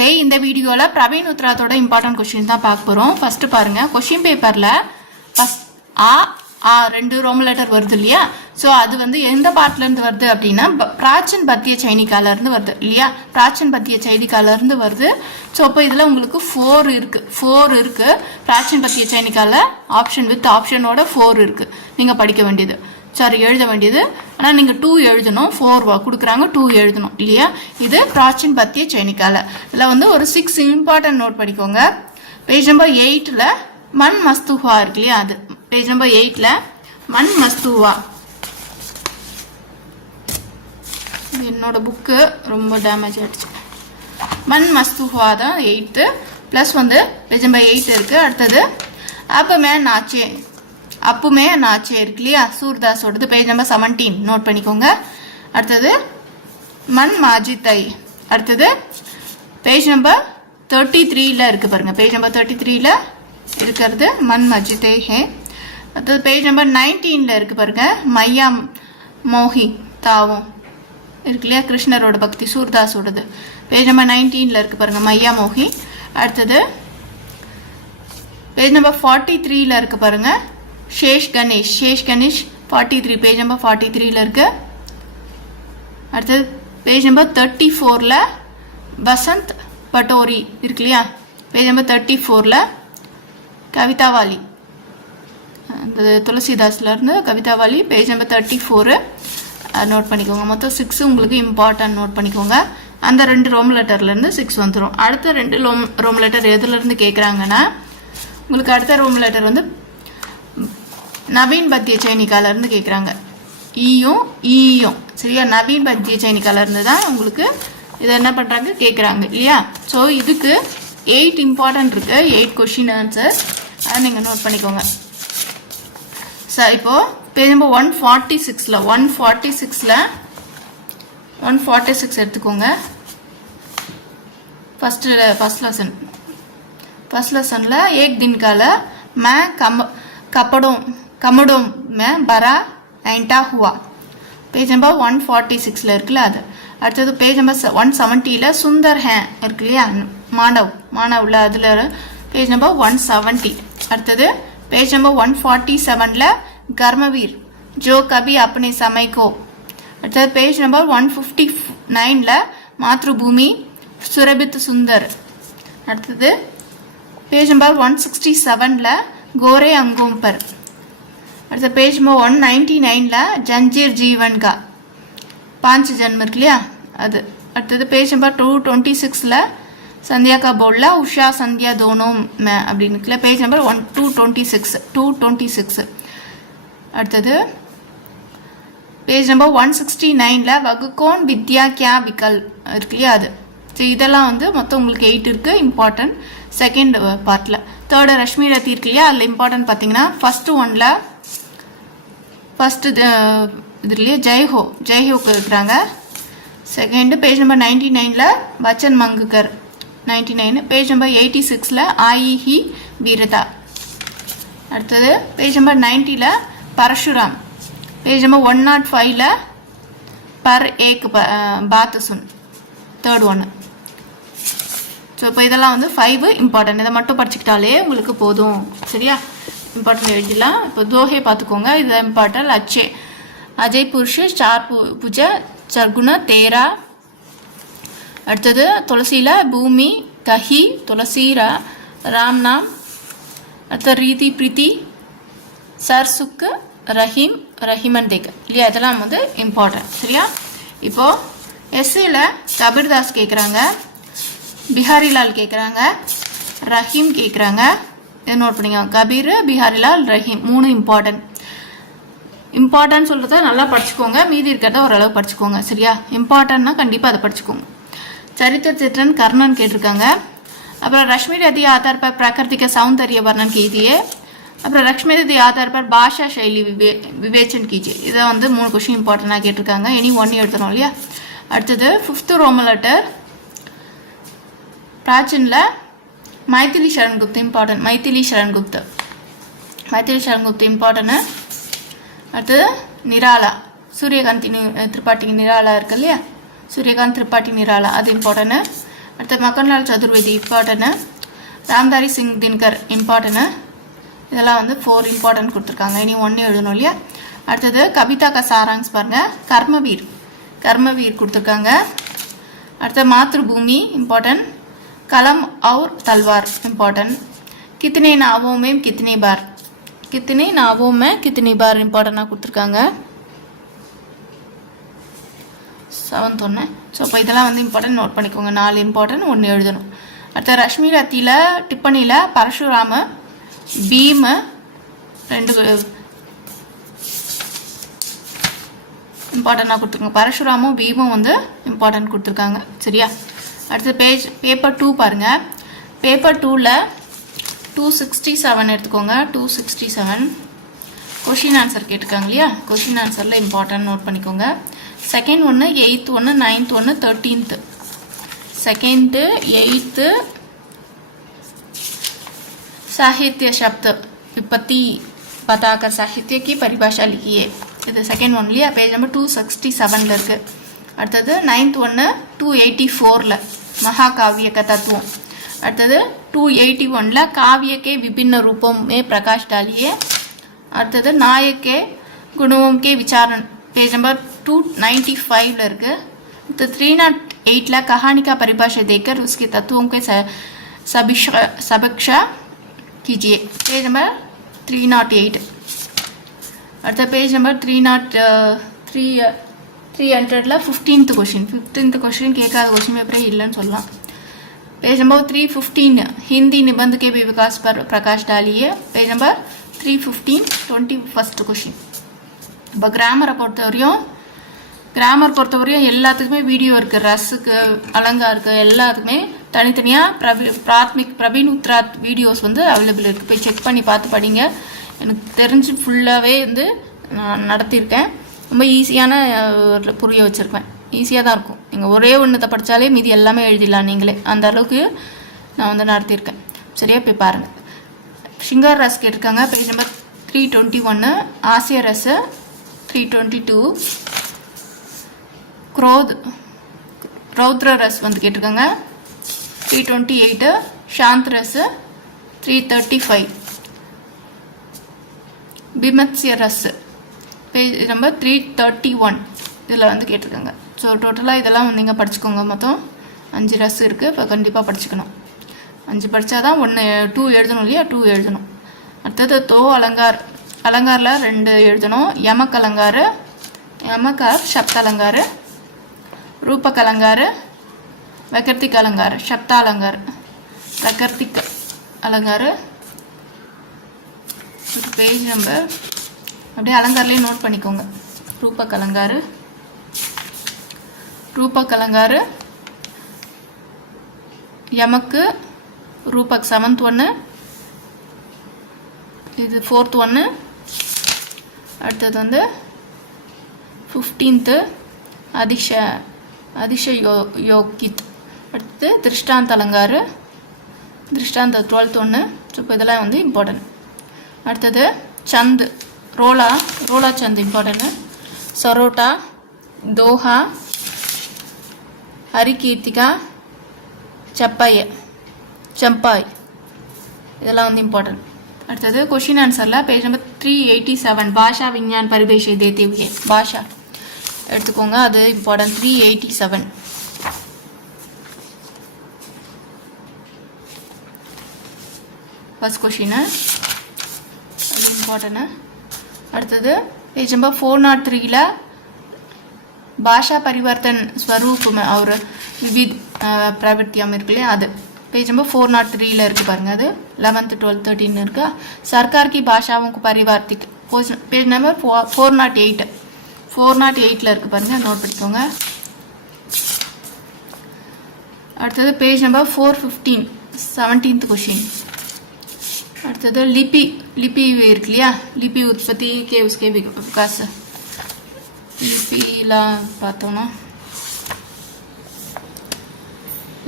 நமஸ்தே. இந்த வீடியோவில் Praveen உத்ராத்தோட important question தான் பார்க்க போகிறோம். ஃபர்ஸ்ட் பாருங்க, கொஸ்டின் பேப்பரில் ரெண்டு ரோமன் லெட்டர் வருது இல்லையா? ஸோ அது வந்து எந்த பார்ட்லேருந்து வருது அப்படின்னா பிராச்சீன் பத்திய சைனிகாலேருந்து வருது இல்லையா? பிராச்சீன் பத்திய சைனிகாலேருந்து வருது. ஸோ இப்போ இதில் உங்களுக்கு ஃபோர் இருக்குது. பிராச்சீன் பத்திய சைனிகாவில் ஆப்ஷன் வித் ஆப்ஷனோட 4 இருக்குது. நீங்கள் படிக்க வேண்டியது, எழுத வேண்டியது. ஆனால் நீங்கள் 2 எழுதணும். 4 கொடுக்குறாங்க, 2 எழுதணும் இல்லையா? இது பிராச்சீன் பத்திய சைனிகால. இதில் வந்து ஒரு 6 இம்பார்ட்டன்ட் நோட் படிக்கோங்க. பேஜ் நம்பர் 8ல் மண் மஸ்துவா இருக்கு இல்லையா? அது பேஜ் நம்பர் 8ல் மண் மஸ்துவா. என்னோட புக்கு ரொம்ப டேமேஜ் ஆகிடுச்சு. மண் மஸ்துவா தான் 8th ப்ளஸ் வந்து பேஜ் நம்பர் 8 இருக்குது. அடுத்தது அப்புமே நாச்சே இருக்கு இல்லையா? சூர்தாஸோடது பேஜ் நம்பர் 17 நோட் பண்ணிக்கோங்க. அடுத்தது மண் மாஜித்தை. அடுத்தது பேஜ் நம்பர் 33ல் இருக்குது பாருங்கள். பேஜ் நம்பர் 33ல் இருக்கிறது மண் மஜித்தை ஹே. அடுத்தது பேஜ் நம்பர் 19ல் இருக்குது பாருங்கள். மையா மோஹி தாவும் இருக்கு இல்லையா? கிருஷ்ணரோட பக்தி சூர்தாஸோடது பேஜ் நம்பர் 19ல் இருக்குது பாருங்கள், மையா மோஹி. அடுத்தது பேஜ் நம்பர் 43ல் இருக்குது பாருங்கள், சேஷ் கணேஷ் 43 பேஜ் நம்பர் 43ல் இருக்கு. அடுத்தது பேஜ் நம்பர் 34ல் பசந்த் பட்டோரி இருக்கு இல்லையா? பேஜ் நம்பர் 34ல் கவிதாவாலி, அந்த துளசிதாஸ்லேருந்து கவிதாவாலி பேஜ் நம்பர் 34 நோட் பண்ணிக்கோங்க. மொத்தம் 6 உங்களுக்கு இம்பார்ட்டன்ட் நோட் பண்ணிக்கோங்க. அந்த 2 ரோம் லெட்டர்லேருந்து 6 வந்துடும். அடுத்த 2 ரோம் லெட்டர் எதுலேருந்து கேட்குறாங்கன்னா உங்களுக்கு அடுத்த ரோம் லெட்டர் வந்து நவீன் பத்திய சைனிகாலேருந்து கேட்குறாங்க. ஈயும் சரியா? நவீன் பத்திய சைனிகாலேருந்து தான் உங்களுக்கு இதை என்ன பண்ணுறாங்க கேட்குறாங்க இல்லையா? ஸோ இதுக்கு 8 இம்பார்ட்டன்ட் இருக்குது, 8 கொஷின் ஆன்சர். அதை நீங்கள் நோட் பண்ணிக்கோங்க. சார் இப்போது பேஜ் நம்பர் 146 எடுத்துக்கோங்க. ஃபர்ஸ்ட் லெசனில் एक दिन काल मैं कमडों में बरा एंटा हुआ पेज नंबर 146 இருக்குல்ல அது. அடுத்தது பேஜ் நம்பர் 170ல் சுந்தர் ஹே இருக்கு இல்லையா? மாணவ்ல அதில் பேஜ் நம்பர் 170. அடுத்தது பேஜ் நம்பர் 147ல் கர்மவீர் ஜோ கபி அப்னே சமை கோ. அடுத்தது பேஜ் நம்பர் 159ல் மாத்ருபூமி சுரபித் சுந்தர். அடுத்தது பேஜ் நம்பர் 167ல் கோரே அங்கோம் பர். அடுத்த பேஜ் நம்பர் 199ல் ஜஞ்சீர் ஜீவன் கா 5 ஜன்மம் இருக்கு இல்லையா? அது. அடுத்தது பேஜ் நம்பர் 226ல் சந்தியா கா போர்டில் உஷா சந்தியா தோனோ மே அப்படின்னு இருக்குல்ல? Page number 226. அடுத்தது பேஜ் நம்பர் 169ல் வகுகோன் வித்யா கியா விக்கல் இருக்கு இல்லையா? அது. ஸோ இதெல்லாம் வந்து மொத்தம் உங்களுக்கு 8 இருக்குது இம்பார்ட்டன்ட். செகண்ட் பார்ட்டில் தேர்டு ரஷ்மி ரத்தி இருக்கு இல்லையா? அதில் இம்பார்ட்டன்ட் பார்த்தீங்கன்னா ஃபஸ்ட்டு இதுலேயே ஜெய்ஹோக்கு இருக்கிறாங்க. செகண்டு பேஜ் நம்பர் 99ல் பச்சன் மங்குகர் 99. பேஜ் நம்பர் 86ல் ஆயிஹி வீரதா. அடுத்தது பேஜ் நம்பர் 90ல் பரஷுராம். பேஜ் நம்பர் 105ல் பர் ஏக் பாத் சுன் தேர்ட் ஒன்று. ஸோ இப்போ இதெல்லாம் வந்து 5 இம்பார்ட்டன்ட். இதை மட்டும் படிச்சுக்கிட்டாலே உங்களுக்கு போதும் சரியா? இம்பார்ட்டன்ட் எழுதிடலாம். இப்போ தோஹே பார்த்துக்கோங்க, இது இம்பார்ட்டன்ட். அஜய் புருஷ் 4 புஜ சர்க்குண 13. அடுத்தது துளசியில் பூமி கஹி துளசீரா ராம் நாம். அடுத்தது ரீதி பிரீத்தி சர் சுக்கு ரஹீமன் தேக் இல்லையா? இதெல்லாம் வந்து இம்பார்ட்டன்ட் சரியா? இப்போது எஸ்சியில் கபீர்தாஸ் கேட்குறாங்க, பிஹாரிலால் கேட்குறாங்க, ரஹீம் கேட்குறாங்க. இதை நோட் பண்ணிக்கோங்க. கபீர், பிஹாரிலால், ரஹீம் 3 இம்பார்ட்டன்ட் சொல்கிறத நல்லா படிச்சுக்கோங்க. மீதி இருக்கிறத ஓரளவு படிச்சுக்கோங்க சரியா? இம்பார்ட்டன்ட்னா கண்டிப்பாக அதை படிச்சுக்கோங்க. சரித்திர சித்திரன் கர்ணன் கேட்டிருக்காங்க. அப்புறம் ரஷ்மி ரதி ஆதார் பர் பிராகிருத்திக சௌந்தர்ய வர்ணன் கீஜியே. அப்புறம் லக்ஷ்மி ரதி ஆதார் பர் பாஷா சைலி விவேச்சன் கீஜியே. இதை வந்து 3 கொஸ்டின் இம்பார்ட்டண்டாக கேட்டிருக்காங்க. இனி 1 எழுதணும் இல்லையா? அடுத்தது 5th ரோமன் லெட்டர் பிராச்சீனில் மைதிலி சரண் குப்தா இம்பார்ட்டன்ட். மைதிலி சரண் குப்தா இம்பார்ட்டன்ட். அடுத்தது நிராலா சூரியகாந்தி திரிபாட்டி நிராலா இருக்கு இல்லையா? சூரியகாந்த் திரிபாட்டி நிராலா அது இம்பார்ட்டன்ட். அடுத்து மக்கன்லால் சதுர்வேதி இம்பார்ட்டன்ட், ராம்தாரி சிங் தினகர் இம்பார்ட்டன்ட். இதெல்லாம் வந்து 4 இம்பார்ட்டன்ட் கொடுத்துருக்காங்க. இனி 1 எழுதணும் இல்லையா. அடுத்தது கவிதா கா சாராங்ஸ் பாருங்க, கர்மவீர் கர்மவீர் கொடுத்துருக்காங்க. அடுத்து மாத்ருபூமி இம்பார்ட்டன்ட், கலம் और तलवार इम्पॉर्टेंट, कितने नावों में कितनी बार इम्पॉर्टेंटाக கொடுத்துருக்காங்க. 7th ஒன்று. ஸோ இப்போ இதெல்லாம் வந்து இம்பார்ட்டன்ட் நோட் பண்ணிக்கோங்க. 4 இம்பார்ட்டன்ட், 1 எழுதணும். அடுத்த ரஷ்மி ரத்தியில் டிப்பணியில் பரசுராம பீம் 2 இம்பார்ட்டண்டாக கொடுத்துருக்காங்க. பரசுராமும் பீமும் வந்து இம்பார்ட்டன்ட் கொடுத்துருக்காங்க. சரியா. அடுத்த பேப்பர் 2 பாருங்கள். பேப்பர் 2ல் 267 எடுத்துக்கோங்க. 267 கொஷின் ஆன்சர் கேட்டிருக்காங்க இல்லையா. கொஷின் ஆன்சரில் இம்பார்ட்டன்ட் நோட் பண்ணிக்கோங்க. செகண்ட் ஒன்று, 8th ஒன்று, 9th ஒன்று, 13th. செகண்டு 8th साहित्य शब्द विपत्ति बताकर साहित्य की परिभाषा लिखिए. இது செகண்ட் ஒன் இல்லையா. பேஜ் நம்பர் 267 இருக்கு. அடுத்தது 9th ஒன்று 284 महाकाव्य का तत्व. அடுத்தது 281 काव्य के विभिन्न रूपों में प्रकाश डालिए. அடுத்தது नायक के गुणों के विचारण पेज नंबर 295 இருக்கு. तो 308 कहानी का परिभाषा देकर उसके तत्वों के समीक्षा कीजिए. Page number 308. அடுத்த பேஜ் நம்பர் 300ல 15th क्वेश्चन கேட்காத क्वेश्चन பேப்பரே இல்லைன்னு சொல்லலாம். पेज नंबर 315 हिंदी निबंध के विकास पर प्रकाश डालिए. Page number 315 21st question. இப்போ கிராமர் பொறுத்தவரையும் எல்லாத்துக்குமே வீடியோ இருக்குது. ரஸுக்கு, அலங்காருக்கு எல்லாத்துக்குமே தனித்தனியாக பிரவீன் உத்ராத் வீடியோஸ் வந்து அவைலபிள் இருக்குது. போய் செக் பண்ணி பார்த்து படிங்க. எனக்கு தெரிஞ்சு ஃபுல்லாகவே வந்து நான் நடத்தியிருக்கேன். ரொம்ப ஈஸியான புரிய வச்சுருப்பேன். ஈஸியாக தான் இருக்கும். நீங்கள் ஒரே ஒன்றத்தை படித்தாலே மீதி எல்லாமே எழுதிடலாம் நீங்களே. அந்த அளவுக்கு நான் வந்து நடத்தியிருக்கேன். சரியா, போய் பாருங்கள். ஷிங்கார் ரஸ் கேட்டிருக்காங்க. Page number 321. ஆசிய ரஸ் 322. ரௌத்ர ரஸ் வந்து கேட்டிருக்காங்க 328. சாந்த் ரஸ் 335. பிமத்ஸ்ய ரஸ் பேஜ் நம்பர் 331 இதில் வந்து கேட்டிருக்காங்க. ஸோ டோட்டலாக இதெல்லாம் நீங்கள் படிச்சுக்கோங்க. மொத்தம் 5 ரஸ் இருக்குது. இப்போ கண்டிப்பாக படிச்சுக்கணும். 5 படித்தா தான் 2 எழுதணும் இல்லையா. 2 எழுதணும். அடுத்தது அலங்காரில் 2 எழுதணும். யமக் शब्द अलंकार, रूपक अलंकार, वैकर्तिक अलंकार, शब्द अलंकार, वैकर्तिक अलंकार. पेज नंबर அப்படியே அலங்காரலே நோட் பண்ணிக்கோங்க. ரூபக் அலங்கார், யமக்கு, ரூபக் 7th ஒன்று, இது 4th ஒன்று. அடுத்தது வந்து 15th அதிசயோகித். அடுத்து திருஷ்டாந்த அலங்கார், திருஷ்டாந்த 12th ஒன்று. ஸோ இப்போ இதெல்லாம் வந்து இம்பார்ட்டன்ட். அடுத்தது சந்த், ரோலா சந்த் இம்பார்ட்டன்ட். சரோட்டா, தோஹா, ஹரிகீர்த்திகா, சம்பாய் இதெல்லாம் வந்து இம்பார்ட்டன்ட். அடுத்தது क्वेश्चन ஆன்சரில் பேஜ் நம்பர் 387 பாஷா விஞ்ஞான் பரிபேஷை தேते हुए பாஷா எடுத்துக்கோங்க. அது இம்பார்ட்டன்ட். 387 ஃபர்ஸ்ட் क्वेश्चन அது இம்பார்ட்டன்ட். அடுத்தது பேஜ் நம்பர் 403ல பாஷா பரிவர்த்தன் ஸ்வரூப் और विविध प्रवृत्तियां இருக்கு இல்லையா. அது पेज नंबर 403 இருக்கு பாருங்க. அது 11th 12th 13 இருக்கா. सरकार की भाषाओं को परिवर्तित पेज नंबर 408 இருக்கு பாருங்க. நோட் பண்ணிக்கோங்க. அடுத்தது पेज नंबर 415 17th क्वेश्चन. அடுத்தது लिपि இருக்கு இல்லையா. लिपि उत्पत्ति के उसके विकास लिपिला பார்த்தோம்னா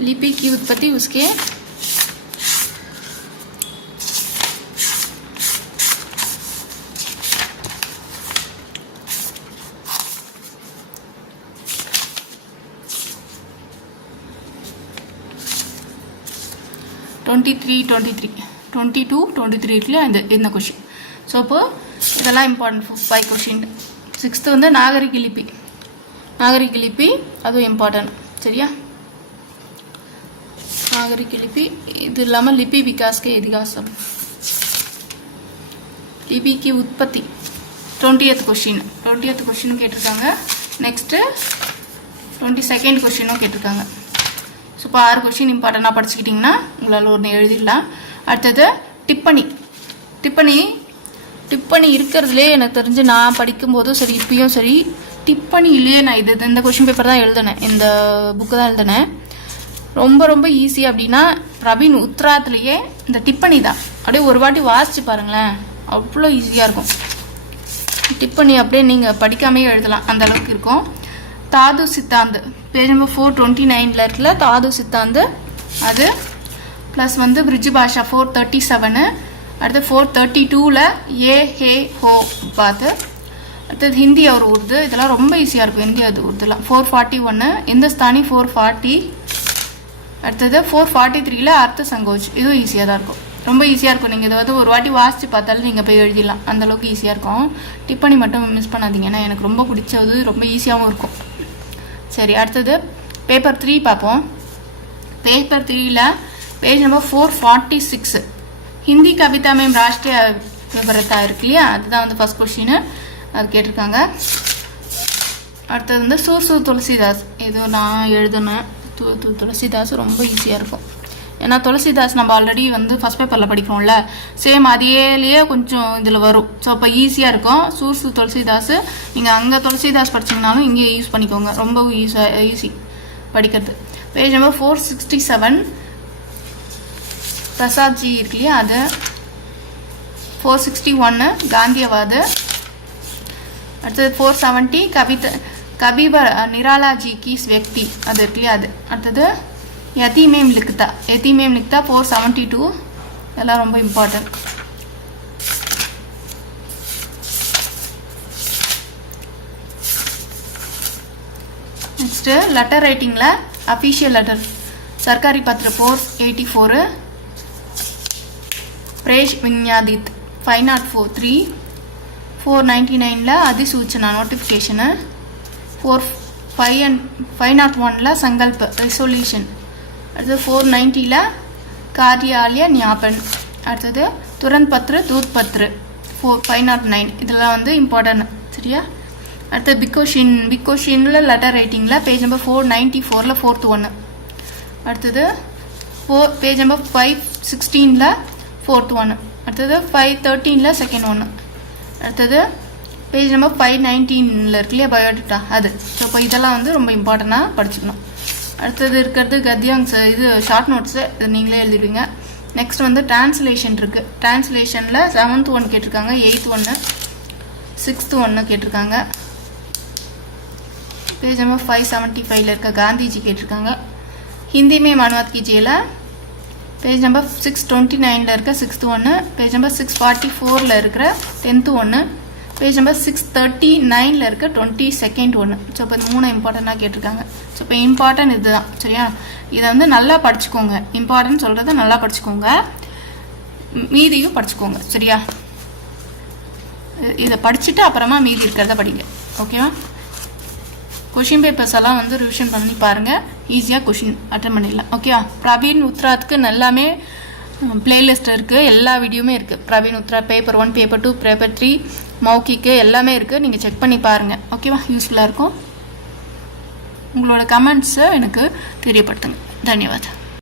लिपि की उत्पत्ति उसके 22 இருக்குல்லையா இந்த கொஷின். ஸோ இப்போது இதெல்லாம் இம்பார்ட்டன்ட் 5 கொஷின். 6th வந்து நாகரிக லிபி அதுவும் இம்பார்ட்டன்ட். சரியா, நாகரிக லிபி. இது இல்லாமல் லிபி விகாஸ் கே இதிகாசம், லிபி की உற்பத்தி 20th கொஷினும் கேட்டிருக்காங்க. நெக்ஸ்ட்டு 22nd கொஷினும் கேட்டிருக்காங்க. ஸோ இப்போ 6 கொஷின் இம்பார்ட்டண்ட்டாக படிச்சுக்கிட்டிங்கன்னா உங்களால் ஒன்று எழுதிடலாம். அடுத்தது டிப்பணி இருக்கிறதுலே எனக்கு தெரிஞ்சு நான் படிக்கும்போதும் சரி இப்பயும் சரி டிப்பணியிலேயே நான் இந்த கொஷின் பேப்பர் தான் எழுதினேன், இந்த புக்கு தான் எழுதினேன். ரொம்ப ரொம்ப ஈஸி அப்படின்னா பிரவீன் உத்ராத்லேயே இந்த டிப்பணி தான். அப்படியே ஒரு வாட்டி வாசிச்சு பாருங்களேன், அவ்வளோ ஈஸியாக இருக்கும். டிப்பணி அப்படியே நீங்கள் படிக்காமே எழுதலாம், அந்த அளவுக்கு இருக்கும். தாது சித்தாந்து பேஜ் நம்பர் 429 இருக்குல்ல, தாது சித்தாந்து அது ப்ளஸ் வந்து பிரிட்ஜ் பாஷா 437. அடுத்து 432ல் ஏ ஹே ஹோ பாத்து. அடுத்தது ஹிந்தி और உருது, இதெல்லாம் ரொம்ப ஈஸியாக இருக்கும். ஹிந்தி அது உருதுலாம் 441. இந்துஸ்தானி 440. அடுத்தது 443ல் அர்த்த சங்கோஜ், இதுவும் ஈஸியாக தான் இருக்கும், ரொம்ப ஈஸியாக இருக்கும். நீங்கள் இதை வந்து ஒரு வாட்டி வாசித்து பார்த்தாலும் நீங்கள் போய் எழுதிடலாம், அந்தளவுக்கு ஈஸியாக இருக்கும். டிப்பணி மட்டும் மிஸ் பண்ணாதீங்க, ஏன்னா எனக்கு ரொம்ப பிடிச்சது, ரொம்ப ஈஸியாகவும் இருக்கும். சரி, அடுத்தது பேப்பர் 3 பார்ப்போம். பேப்பர் 3ல் பேஜ் நம்பர் 446 ஹிந்தி கவிதா மேம் ராஷ்டிரிய விவரத்தா இருக்கு இல்லையா, அதுதான் வந்து ஃபர்ஸ்ட் கொஸ்டின், அது கேட்டிருக்காங்க. அடுத்தது வந்து சூர்சு துளசிதாஸ், இது நான் எழுதுனேன். துளசிதாஸ் ரொம்ப ஈஸியாக இருக்கும், ஏன்னா துளசிதாஸ் நம்ம ஆல்ரெடி வந்து ஃபர்ஸ்ட் பேப்பரில் படிக்கிறோம்ல, சேம் அதேலேயே கொஞ்சம் இதில் வரும். ஸோ அப்போ ஈஸியாக இருக்கும். சூர்சு துளசிதாஸ் நீங்கள் அங்கே துளசிதாஸ் படிச்சிங்கனாலும் இங்கே யூஸ் பண்ணிக்கோங்க, ரொம்ப ஈஸி படிக்கிறது. பேஜ் நம்பர் 467 பிரசாத் ஜி இருக்கு இல்லையா, அது 461 காந்தியவாது. அடுத்தது 470 கபீபர் நிராலா ஜி கி व्यक्ति அது இருக்கு இல்லையா, அது. அடுத்தது யதீமேம் லிக்தா 472, இதெல்லாம் ரொம்ப இம்பார்ட்டன்ட். நெக்ஸ்ட்டு லெட்டர் ரைட்டிங்கில் அஃபீஷியல் லெட்டர் சர்க்காரி பத்திர 484, பிரேஷ் விஞ்ஞாதித் 504. 499ல் அதிசூச்சனா நோட்டிஃபிகேஷனு. 501ல் சங்கல்ப ரெசொல்யூஷன். அடுத்தது 490ல் காரியாலய ஞாபன். அடுத்தது துரந்த் பத்ரு தூத் பத்ரு 509, இதெல்லாம் வந்து இம்பார்ட்டன்ட். சரியா, அடுத்தது பிக்கோஷினில் லெட்டர் ரைட்டிங்கில் பேஜ் நம்பர் 494ல் 4th 1. அடுத்தது பேஜ் நம்பர் 516ல் 4th 1. அடுத்தது 513ல் 2nd 1. அடுத்தது பேஜ் நம்பர் 519ல் இருக்கு இல்லையா பயோடேட்டா, அது. ஸோ இப்போ இதெல்லாம் வந்து ரொம்ப இம்பார்ட்டண்ட்டாக படிச்சுக்கணும். அடுத்தது இருக்கிறது கத்தியாங்ஸ், இது ஷார்ட் நோட்ஸு, இது நீங்களே எழுதிடுவீங்க. நெக்ஸ்ட் வந்து டிரான்ஸ்லேஷன் இருக்குது. டிரான்ஸ்லேஷனில் 7th 1 கேட்டிருக்காங்க, 8th 1, 6th 1 கேட்டிருக்காங்க. பேஜ் நம்பர் 575ல் இருக்க காந்திஜி கேட்டிருக்காங்க. ஹிந்தி மே மனுவாத் கீஜியில் பேஜ் நம்பர் 629ல் இருக்க 6th 1, பேஜ் நம்பர் 644ல் இருக்கிற 10th 1, பேஜ் நம்பர் 639ல் இருக்க 22nd 1. ஸோ இப்போ இந்த 3 இம்பார்ட்டண்ட்டாக கேட்டிருக்காங்க. ஸோ இப்போ இம்பார்ட்டன்ட் இதுதான். சரியா, இதை வந்து நல்லா படிச்சுக்கோங்க, இம்பார்ட்டன்ட் சொல்கிறத நல்லா படிச்சுக்கோங்க, மீதியும் படிச்சுக்கோங்க. சரியா, இதை படிச்சுட்டு அப்புறமா மீதி இருக்கிறத படிங்க. ஓகேவா, கொஷின் பேப்பர்ஸ் எல்லாம் வந்து ரிவிஷன் பண்ணி பாருங்கள், ஈஸியாக கொஷின் அட்டன் பண்ணிடலாம். ஓகேவா, பிரவீன் உத்ராத்துக்கு எல்லாமே பிளேலிஸ்ட் இருக்குது, எல்லா வீடியோவுமே இருக்குது. Praveen Uthra paper 1, paper 2, paper 3, மௌக்கிக்கு எல்லாமே இருக்குது, நீங்கள் செக் பண்ணி பாருங்கள். ஓகேவா, யூஸ்ஃபுல்லாக இருக்கும். உங்களோட கமெண்ட்ஸை எனக்கு தெரியப்படுத்துங்க. தன்யவாத்.